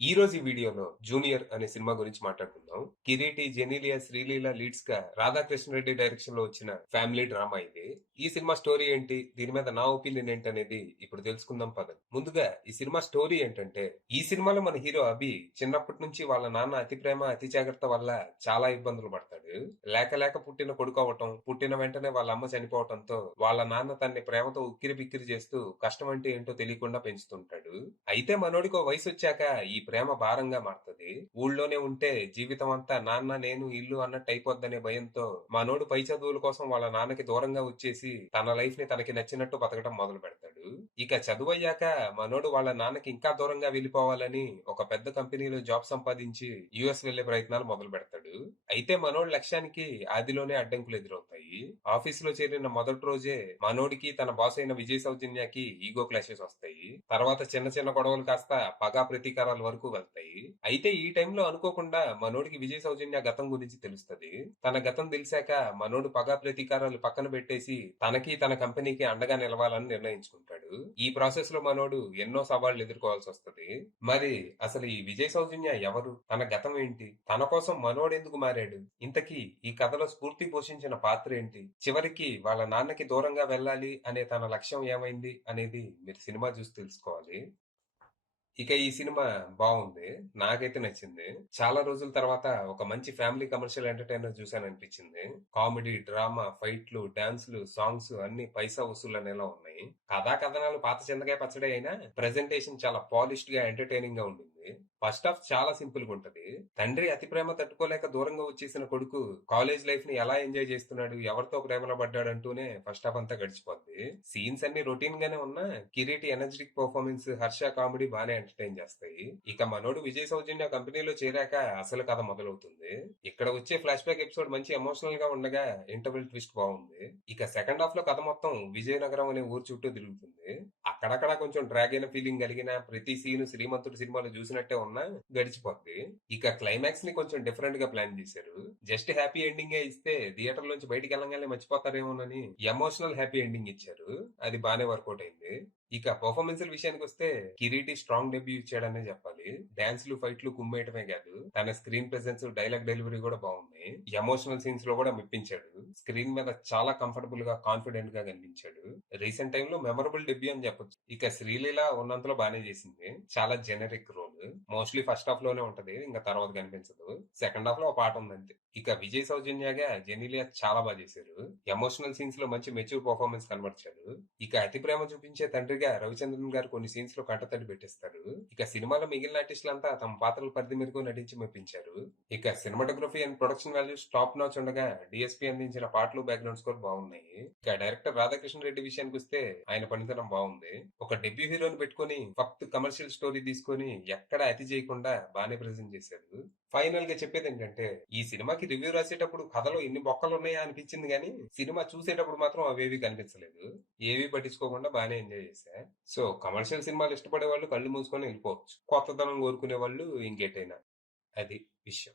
ఈ రోజు ఈ వీడియోలో జూనియర్ అనే సినిమా గురించి మాట్లాడుకుందాం. కిరీటి, జెనీలియా, శ్రీలీల లీడ్స్ గా రాధాకృష్ణ రెడ్డి డైరెక్షన్ లో వచ్చిన ఫ్యామిలీ డ్రామా ఇది. ఈ సినిమా స్టోరీ ఏంటి, దీని మీద నా ఒపీనియన్ ఏంటి అనేది ఇప్పుడు తెలుసుకుందాం పదండి. ముందుగా ఈ సినిమా స్టోరీ ఏంటంటే, ఈ సినిమాలో మన హీరో అభి చిన్నప్పటి నుంచి వాళ్ళ నాన్న అతి ప్రేమ అతి జాగ్రత్త వల్ల చాలా ఇబ్బందులు పడతాడు. లేక లేక పుట్టిన కొడుకు అవటం, పుట్టిన వెంటనే వాళ్ళ అమ్మ చనిపోవటంతో వాళ్ళ నాన్న తన్ని ప్రేమతో ఉక్కిరి బిక్కిరి చేస్తూ కష్టం అంటే ఏంటో తెలియకుండా పెంచుతుంటాడు. అయితే మనోడికి ఓ వయసు వచ్చాక ఈ ప్రేమ భారంగా మారుతుంది. ఊళ్ళోనే ఉంటే జీవితం అంతా నాన్న నేను ఇల్లు అన్నట్టు అయిపోద్దనే భయంతో మనోడు పై చదువుల కోసం వాళ్ళ నాన్నకి దూరంగా వచ్చేసి తన లైఫ్ ని తనకి నచ్చినట్టు బతకడం మొదలు పెడతాడు. ఇక చదువు అయ్యాక మనోడు వాళ్ళ నాన్నకి ఇంకా దూరంగా వెళ్ళిపోవాలని ఒక పెద్ద కంపెనీలో జాబ్ సంపాదించి యుఎస్ వెళ్లే ప్రయత్నాలు మొదలు పెడతాడు. అయితే మనోడి లక్ష్యానికి ఆదిలోనే అడ్డంకులు ఎదురవుతాయి. ఆఫీస్ లో చేరిన మొదటి రోజే మనోడికి తన బాస్ అయిన విజయ్ సౌజన్యకి ఈగో క్లాషెస్ వస్తాయి. తర్వాత చిన్న చిన్న గొడవలు కాస్త పగా ప్రతీకారాల వరకు వెళ్తాయి. అయితే ఈ టైంలో అనుకోకుండా మనోడికి విజయ్ సౌజన్య గతం గురించి తెలుస్తది. తన గతం తెలిసాక మనోడు పగా ప్రతీకారాలు పక్కన పెట్టేసి తనకి తన కంపెనీకి అండగా నిలవాలని నిర్ణయించుకుంటాడు. ఈ ప్రాసెస్ లో మనోడు ఎన్నో సవాళ్లు ఎదుర్కోవాల్సి వస్తది. మరి అసలు ఈ విజయ్ సౌజన్య ఎవరు, తన గతం ఏంటి, తన కోసం మనోడు ఎందుకు మారాడు, ఇంతకీ ఈ కథలో స్ఫూర్తి పోషించిన పాత్ర ఏంటి, చివరికి వాళ్ళ నాన్నకి దూరంగా వెళ్ళాలి అనే తన లక్ష్యం ఏమైంది అనేది మీరు సినిమా చూసి తెలుసుకోవాలి. ఇక ఈ సినిమా బావుంది. నాకైతే నచ్చింది. చాలా రోజుల తర్వాత ఒక మంచి ఫ్యామిలీ కమర్షియల్ ఎంటర్‌టైనర్ చూసాననిపించింది. కామెడీ, డ్రామా, ఫైట్‌లు, డాన్స్‌లు, సాంగ్స్ అన్నీ పైసా వసూలు అనేలా ఉన్నాయి. కథా కథనాలు పాత చింతకాయ పచ్చడే అయినా ప్రెజెంటేషన్ చాలా పాలిష్డ్‌గా, ఎంటర్‌టైనింగ్‌గా ఉండింది. ఫస్ట్ హాఫ్ చాలా సింపుల్ గా ఉంటది. తండ్రి అతి ప్రేమ తట్టుకోలేక దూరంగా వచ్చేసిన కొడుకు కాలేజ్ లైఫ్ ని ఎలా ఎంజాయ్ చేస్తున్నాడు, ఎవరితో ప్రేమలో పడ్డాడంటూనే ఫస్ట్ హాఫ్ అంతా గడిచిపోద్ది. సీన్స్ అన్ని రొటీన్ గానే ఉన్నా Kireeti energetic performance, Harsha comedy బానే ఎంటర్టైన్ చేస్తాయి. ఇక మనోడు విజయ్ సౌజన్య కంపెనీలో చేరాక అసలు కథ మొదలవుతుంది. ఇక్కడ వచ్చే ఫ్లాష్ బ్యాక్ ఎపిసోడ్ మంచి ఎమోషనల్ గా ఉండగా ఇంటర్వెల్ ట్విస్ట్ బాగుంది. ఇక సెకండ్ హాఫ్ లో కథ మొత్తం విజయనగరం అనే ఊరు చుట్టూ తిరుగుతుంది. అక్కడక్కడ కొంచెం డ్రాగ్ అయిన ఫీలింగ్ కలిగిన ప్రతి సీన్ శ్రీమంతుడు సినిమాలో చూసినట్టే ఉన్నా గడిచిపోద్ది. ఇక క్లైమాక్స్ ని కొంచెం డిఫరెంట్ గా ప్లాన్ చేశారు. జస్ట్ హ్యాపీ ఎండింగ్ ఇస్తే థియేటర్ నుంచి బయటికి వెళ్ళగానే మర్చిపోతారేమోనని ఎమోషనల్ హ్యాపీ ఎండింగ్ ఇచ్చారు. అది బానే వర్కౌట్ అయింది. ఇక పర్ఫార్మెన్స్ విషయానికి వస్తే కిరీటి స్ట్రాంగ్ డెబ్యూ ఇచ్చాడనే చెప్పాలి. డాన్స్లు, ఫైట్లు కుమ్మేయటమే కాదు, తన స్క్రీన్ ప్రెసెన్స్, డైలాగ్ డెలివరీ కూడా బాగున్నాయి. ఎమోషనల్ సీన్స్ లో కూడా మెప్పించాడు. స్క్రీన్ మీద చాలా కంఫర్టబుల్ గా, కాన్ఫిడెంట్ గా కనిపించాడు. రీసెంట్ టైమ్ లో మెమరబుల్ డెబ్యూ అని చెప్పొచ్చు. ఇక శ్రీలీల ఉన్నంతలో బానే చేసింది. చాలా generic role. Mostly first half లోనే ఉంటది, ఇంకా తర్వాత కనిపించదు. సెకండ్ హాఫ్ లో ఒక పాట ఉందంతే. ఇక విజయ్ సౌజన్యగా జెనీలియా చాలా బాగా చేశారు. ఎమోషనల్ సీన్స్ లో మంచి మెచ్యూర్ పర్ఫార్మెన్స్ కనబరిచాడు. ఇక అతి ప్రేమ చూపించే తండ్రిగా రవిచంద్రన్ గారు కొన్ని సీన్స్ లో కంటతడి పెట్టిస్తారు. ఇక సినిమాలో మిగిలిన ఆర్టిస్టులంతా తమ పాత్రల పరిధి మేరకు నటించి మెప్పించారు. ఇక cinematography and production values top notch ఉండగా డిఎస్పీ అందించిన పాటలు, బ్యాక్గ్రౌండ్ స్కోర్ బాగున్నాయి. ఇక డైరెక్టర్ రాధాకృష్ణ రెడ్డి విషయానికి వస్తే ఆయన పనితనం బాగుంది. ఒక డెబ్యూ హీరోని పెట్టుకుని ఫక్త్ కమర్షియల్ స్టోరీ తీసుకొని ఎక్కడ అతి చేయకుండా బానే ప్రెజెంట్ చేశారు. ఫైనల్ గా చెప్పేది ఏంటంటే, ఈ సినిమాకి రివ్యూ రాసేటప్పుడు కథలో ఎన్ని బొక్కలు ఉన్నాయా అనిపించింది గానీ సినిమా చూసేటప్పుడు మాత్రం అవేవి కనిపించలేదు. ఏవి పట్టించుకోకుండా బానే ఎంజాయ్ చేశా. సో కమర్షియల్ సినిమాలు ఇష్టపడే వాళ్ళు కళ్ళు మూసుకొని వెళ్ళిపోవచ్చు. కొత్తదనం కోరుకునే వాళ్ళు ఇంకేటైనా. అది విషయం.